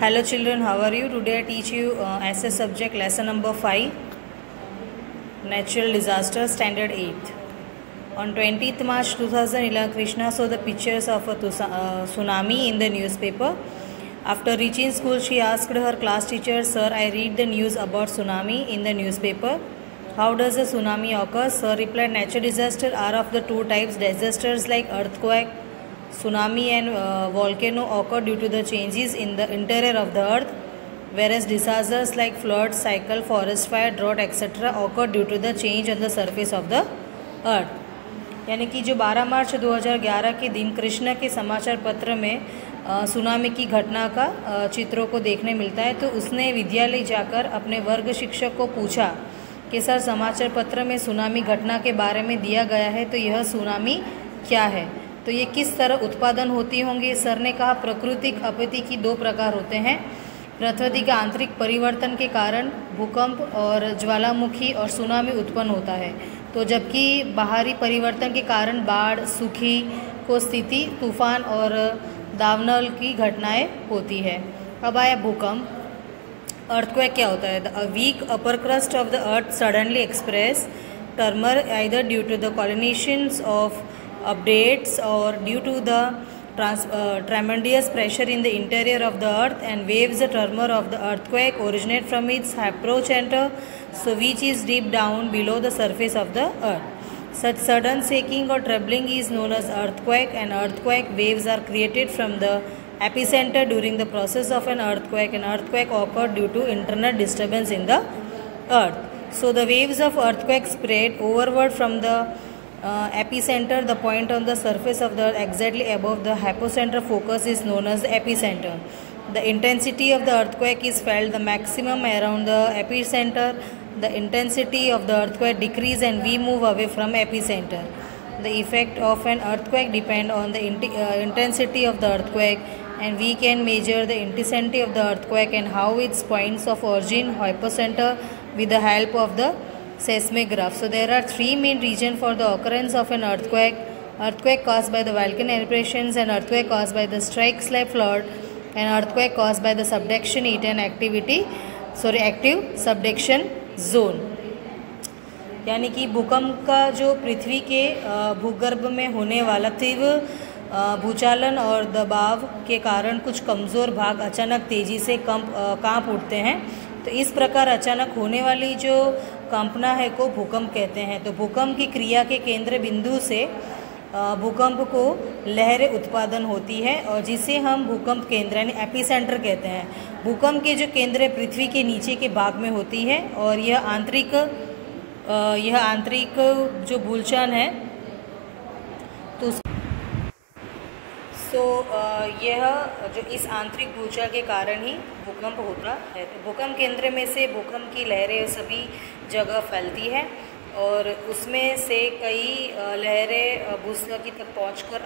Hello children, how are you? Today I teach you SS subject lesson number 5, Natural Disaster, Standard 8th. On 20th March 2011, Krishna saw the pictures of a tsunami in the newspaper. After reaching school, she asked her class teacher, "Sir, I read the news about tsunami in the newspaper. How does a tsunami occur?" Sir replied, "Natural disasters are of the two types. Disasters like earthquake, tsunami and volcano occur due to the changes in the interior of the earth, whereas disasters like flood, cycle, forest fire, drought etc. occur due to the change on the surface of the earth." यानी कि जो 12 मार्च 2011 के दिन कृष्णा के समाचार पत्र में tsunami की घटना का चित्रों को देखने मिलता है, तो उसने विद्यालय जाकर अपने वर्ग शिक्षक को पूछा कि सर, समाचार पत्र में सुनामी घटना के बारे में दिया गया है, तो यह सुनामी क्या है, तो ये किस तरह उत्पादन होती होंगी। सर ने कहा, प्राकृतिक आपत्ति की दो प्रकार होते हैं। पृथ्वी का आंतरिक परिवर्तन के कारण भूकंप और ज्वालामुखी और सुनामी उत्पन्न होता है, तो जबकि बाहरी परिवर्तन के कारण बाढ़, सूखी को स्थिति, तूफान और दावानल की घटनाएं होती है। अब आया भूकंप। अर्थक्वेक क्या होता है? The weak upper crust of the earth suddenly express tremor either due to the collisions of updates or due to the tremendous pressure in the interior of the earth, and waves. The tremor of the earthquake originate from its approach center, so which is deep down below the surface of the earth. Such sudden shaking or trembling is known as earthquake, and earthquake waves are created from the epicenter during the process of an earthquake. An earthquake occurs due to internal disturbance in the earth. So the waves of earthquake spread overward from the epicenter. The point on the surface of the earth exactly above the hypocenter focus is known as the epicenter. The intensity of the earthquake is felt the maximum around the epicenter. The intensity of the earthquake decrease and we move away from epicenter. The effect of an earthquake depend on the intensity of the earthquake, and we can measure the intensity of the earthquake and how its points of origin, hypocenter, with the help of the seismograph. So there are three main regions for the occurrence of an earthquake: earthquake caused by the volcanic eruptions, and earthquake caused by the strike slab flood, and earthquake caused by the subduction heat and active subduction zone. यानी कि भूकंप का जो पृथ्वी के भूगर्भ में होने वाला तीव्र भूचालन और दबाव के कारण कुछ कमज़ोर भाग अचानक तेज़ी से कांप उठते हैं, तो इस प्रकार अचानक होने वाली जो कंपना है को भूकंप कहते हैं। तो भूकंप की क्रिया के केंद्र बिंदु से भूकंप को लहरें उत्पादन होती है, और जिसे हम भूकंप केंद्र यानी एपिसेंटर कहते हैं। भूकंप के जो केंद्र पृथ्वी के नीचे के भाग में होती है, और यह आंतरिक जो भूचाल है, तो यह जो इस आंतरिक भूचाल के कारण ही भूकंप होता है। तो भूकंप केंद्र में से भूकंप की लहरें सभी जगह फैलती है, और उसमें से कई लहरें भूस्खलन तक पहुंचकर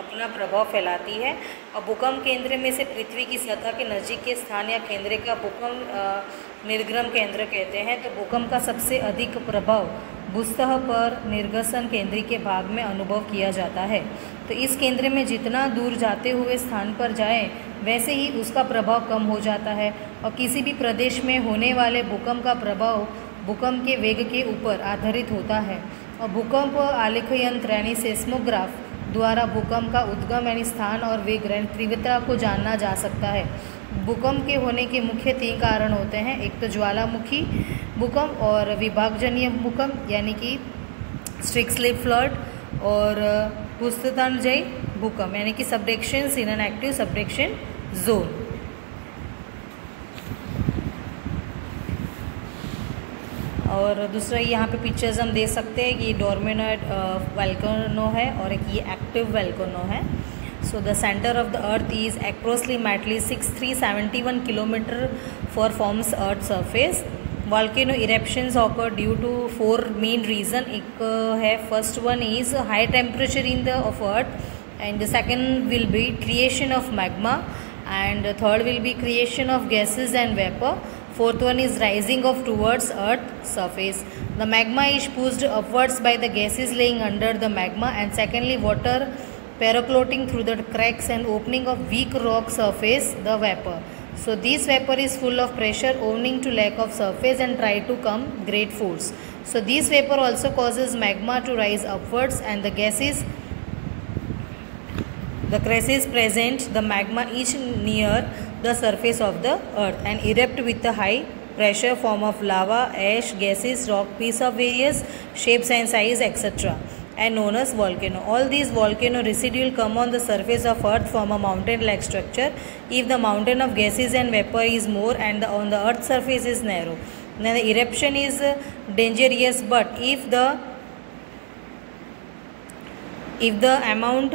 अपना प्रभाव फैलाती है। और भूकंप केंद्र में से पृथ्वी की सतह के नज़दीक के स्थान या केंद्र का भूकंप निर्गम केंद्र कहते हैं। तो भूकंप का सबसे अधिक प्रभाव भूसतह पर निर्गसन केंद्र के भाग में अनुभव किया जाता है। तो इस केंद्र में जितना दूर जाते हुए स्थान पर जाए, वैसे ही उसका प्रभाव कम हो जाता है, और किसी भी प्रदेश में होने वाले भूकंप का प्रभाव भूकंप के वेग के ऊपर आधारित होता है। और भूकंप आलेख यंत्र यानी सेस्मोग्राफ द्वारा भूकंप का उद्गम यानी स्थान और वेग यानी तीव्रता को जाना जा सकता है। भूकंप के होने के मुख्य 3 कारण होते हैं। एक तो ज्वालामुखी भूकंप और विभागजन्य भूकंप यानी कि स्ट्रिक स्लिप फ्लड, और भूस्खलन भूकंप यानी कि subduction in an active subduction zone. और दूसरा यहाँ पे पिक्चर्स हम दे सकते हैं कि ये डोर्मिनेट वोल्केनो है और एक ये एक्टिव वोल्केनो है। So the centre of the earth is approximately 6371 kilometre for forms earth surface. Volcano eruptions occur due to 4 main reason. एक है, first one is high temperature in the of earth, and the second will be creation of magma, and third will be creation of gases and vapour. Fourth one is rising of towards earth surface. The magma is pushed upwards by the gases laying under the magma, and secondly water percolating through the cracks and opening of weak rock surface, the vapor. So this vapor is full of pressure owing to lack of surface and try to come great force. So this vapor also causes magma to rise upwards and the crest is present, the magma is near the surface of the earth and erupt with a high pressure form of lava, ash, gases, rock, piece of various shapes and size, etc. and known as volcano. All these volcano residual come on the surface of earth form a mountain-like structure. If the mountain of gases and vapor is more and on the earth surface is narrow, then the eruption is dangerous. But if the amount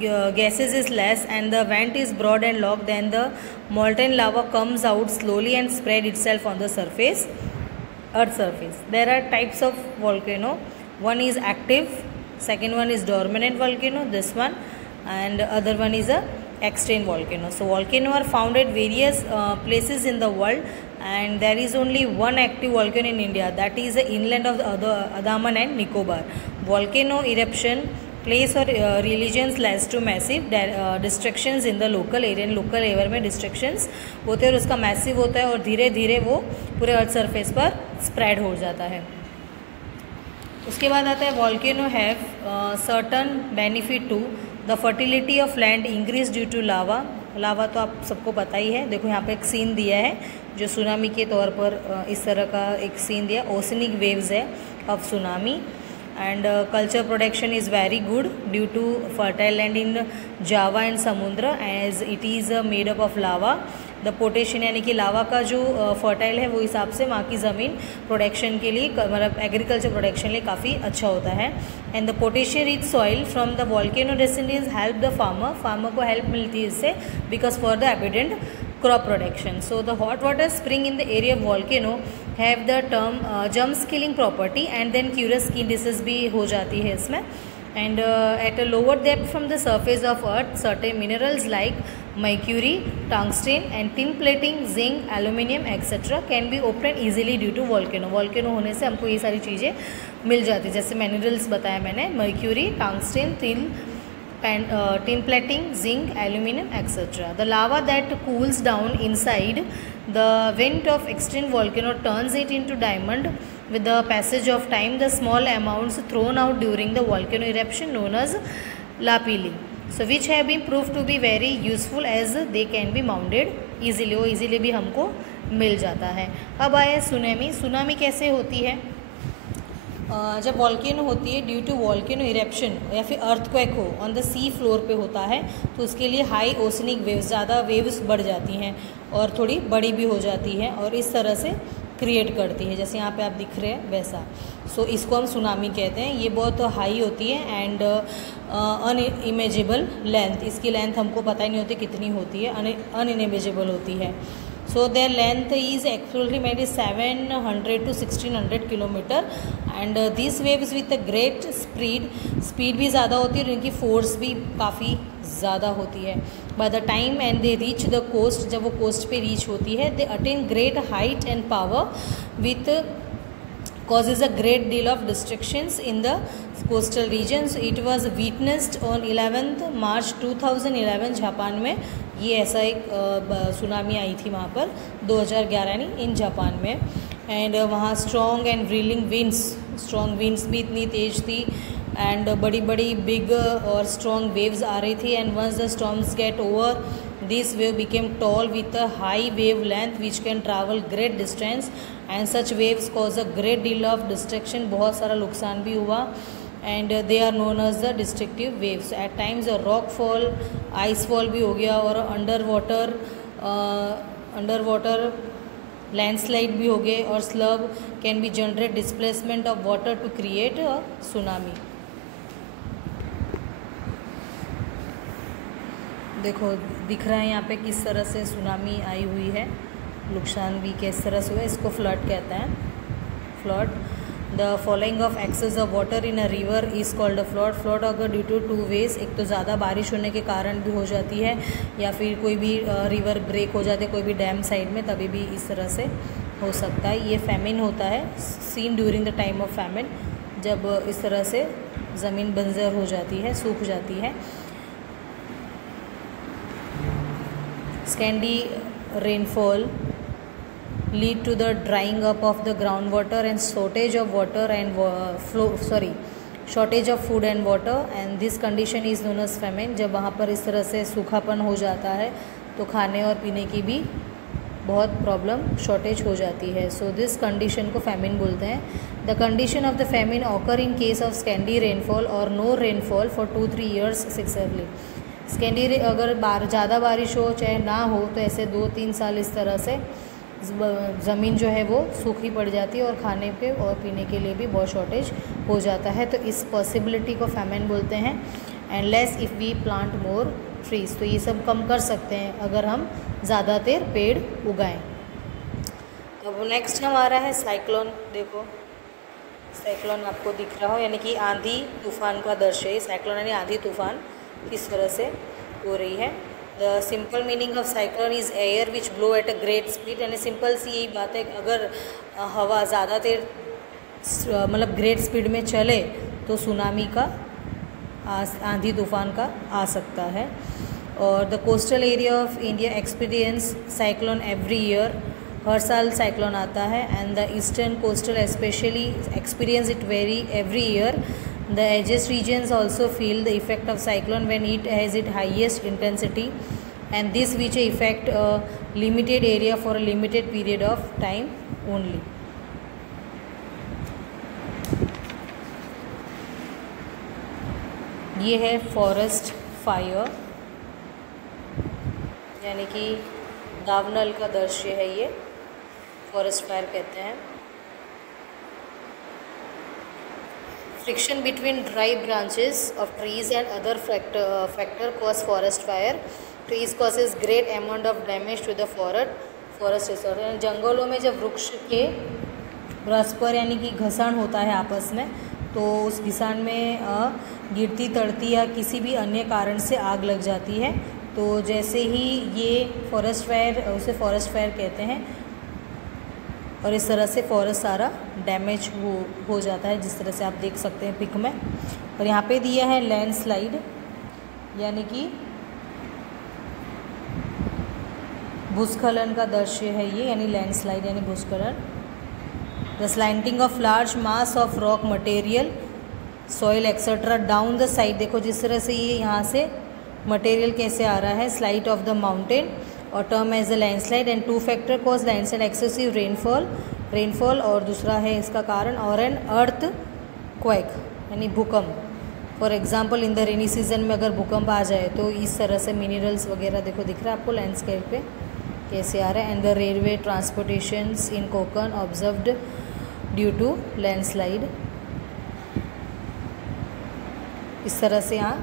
gases is less and the vent is broad and locked, then the molten lava comes out slowly and spread itself on the surface, earth surface. There are types of volcano. One is active, second one is dormant volcano, this one, and other one is a extinct volcano. So volcano are found at various places in the world, and there is only one active volcano in India, that is the inland of the Andaman and Nicobar. Volcano eruption place or religions leads to massive destructions in the local area. Local area में destructions होते हैं और उसका massive होता है और धीरे धीरे वो पूरे अर्थ सरफेस पर स्प्रेड हो जाता है. उसके बाद आता है volcano have certain benefit to the fertility of land increase due to lava. Lava तो आप सबको पता ही है. देखो यहाँ पे एक सीन दिया है जो सुनामी के तौर पर इस तरह का एक सीन दिया. ओशनिक वेव्स है of tsunami and culture production is very good due to fertile land in Java and Samudra as it is made up of lava. The potassium यानी कि लावा का जो फर्टाइल है वो हिसाब से वहाँ की ज़मीन प्रोडक्शन के लिए मतलब एग्रीकल्चर प्रोडक्शन लिए काफ़ी अच्छा होता है. And the potassium rich soil from the volcano destinies help the farmer को हेल्प मिलती है इससे because for the abundant crop production. So the hot water spring in the area of volcano have the term germs killing property and then curious skin disease भी हो जाती है इसमें. And at a lower depth from the surface of earth, certain minerals like mercury, tungsten and tin plating, zinc, aluminium etc. can be obtained easily due to volcano. volcano होने से हमको ये सारी चीज़ें मिल जाती है. जैसे मिनरल्स बताया मैंने, mercury, tungsten, tin plating, zinc, aluminium etc. The lava that cools down inside the vent of extinct volcano turns it into diamond. With the passage of time, the small amounts thrown out during the volcano eruption known as lapilli, so which have been proved to be very useful as they can be mounted easily. वो easily भी हमको मिल जाता है. अब आए tsunami. Tsunami कैसे होती है? जब वॉल्केनो होती है ड्यू टू वॉल्केनो इरेप्शन या फिर अर्थक्वेक हो ऑन द सी फ्लोर पे होता है तो उसके लिए हाई ओशनिक वेव्स, ज़्यादा वेव्स बढ़ जाती हैं और थोड़ी बड़ी भी हो जाती हैं और इस तरह से क्रिएट करती है जैसे यहाँ पे आप दिख रहे हैं वैसा. सो इसको हम सुनामी कहते हैं. ये बहुत हाई होती है एंड अनइमेजेबल लेंथ, इसकी लेंथ हमको पता ही नहीं होती कितनी होती है, अनइमेजेबल होती है. So their length is approximately 700 to 1600 kilometre and these waves with a great speed भी ज़्यादा होती है और इनकी फोर्स भी काफ़ी ज़्यादा होती है. By the time and they reach the coast, जब वो कोस्ट पे रीच होती है, they attain great height and power with causes a great deal of destructions in the coastal regions. It was witnessed on 11th March 2011 Japan में. ये ऐसा एक tsunami आई थी वहाँ पर 2011 यानी इन जापान में. एंड वहाँ स्ट्रॉन्ग एंड व्हीलिंग विंड्स भी इतनी तेज़ थी एंड बड़ी बड़ी बिग और स्ट्रॉन्ग वेव्स आ रही थी. And once the storms get over, this wave became tall with a high wave length which can travel great distance and such waves cause a great deal of destruction. बहुत सारा नुकसान भी हुआ and they are known as the destructive waves. At times rock fall, ice fall भी हो गया और under water landslide भी हो गए और slab can be generate displacement of water to create a tsunami. देखो दिख रहा है यहाँ पे किस तरह से सुनामी आई हुई है, नुकसान भी किस तरह से हुआ. इसको फ्लड कहते हैं. Flood, the following of excess of water in a river is called a flood. Flood अगर ड्यू टू टू वेज, एक तो ज़्यादा बारिश होने के कारण भी हो जाती है या फिर कोई भी रिवर ब्रेक हो जाते, कोई भी डैम साइड में, तभी भी इस तरह से हो सकता है. ये फैमिन होता है, seen during the time of famine, जब इस तरह से ज़मीन बंजर हो जाती है, सूख जाती है. rainfall lead to the drying up of the groundwater and shortage of water and shortage of food and water, and this condition is known as famine। जब वहाँ पर इस तरह से सूखापन हो जाता है तो खाने और पीने की भी बहुत प्रॉब्लम शॉर्टेज हो जाती है। सो दिस कंडीशन को फैमिन बोलते हैं। The condition of the famine occur in case of scanty rainfall और no rainfall for 2-3 years successively. Scanty अगर ज़्यादा बारिश हो चाहे ना हो तो ऐसे 2-3 साल इस तरह से ज़मीन जो है वो सूखी पड़ जाती है और खाने पे और पीने के लिए भी बहुत शॉर्टेज हो जाता है। तो इस पॉसिबिलिटी को फैमिन बोलते हैं। And less if we plant more trees, तो ये सब कम कर सकते हैं अगर हम ज़्यादातर पेड़ उगाएं। अब नेक्स्ट हमारा है साइक्लोन। देखो साइक्लोन आपको दिख रहा हो, यानी कि आंधी तूफान का दृश्य है। साइक्लोन यानी आंधी तूफान किस तरह से हो रही है। The simple meaning of cyclone is air which blow at a great speed. यानी सिंपल सी यही बात है कि अगर हवा ज़्यादा देर मतलब ग्रेट स्पीड में चले तो सुनामी का आंधी तूफान का आ सकता है। और the coastal area of India experience cyclone every year, हर साल साइक्लोन आता है। And the eastern coastal specially experience it every year. The adjacent regions also feel the effect of cyclone when it has it highest intensity, and this which effect limited area for a limited period of time only. ये है forest fire, यानी कि दावनल का दृश्य है। ये forest fire कहते हैं। Friction between dry branches of trees and other factor cause forest fire. Trees causes great amount of damage to the forest resource. जंगलों में जब वृक्ष के परस्पर यानी कि घर्षण होता है आपस में, तो उस घर्षण में गिरती तड़ती या किसी भी अन्य कारण से आग लग जाती है। तो जैसे ही ये फॉरेस्ट फायर, उसे फॉरेस्ट फायर कहते हैं, और इस तरह से फॉरेस्ट सारा डैमेज हो जाता है, जिस तरह से आप देख सकते हैं पिक में। और यहाँ पे दिया है लैंडस्लाइड, यानी कि भूस्खलन का दृश्य है ये, यानी लैंडस्लाइड यानी भूस्खलन। The sliding of large mass of rock material soil etcetera down the side. देखो जिस तरह से ये यहाँ से मटेरियल कैसे आ रहा है स्लाइड ऑफ द माउंटेन, और term as a landslide. And 2 factor cause landslide, excessive rainfall और दूसरा है इसका कारण और एन अर्थ क्वेक यानी भूकंप। For example in the rainy season में अगर भूकंप आ जाए तो इस तरह से मिनरल्स वगैरह देखो दिख रहा है आपको लैंडस्केप पे कैसे आ रहा है। And the railway transportations in Konkan observed due to landslide. इस तरह से यहाँ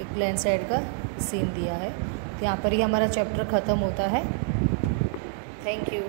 एक लैंडस्लाइड का सीन दिया है। तो यहाँ पर ही हमारा चैप्टर ख़त्म होता है। Thank you.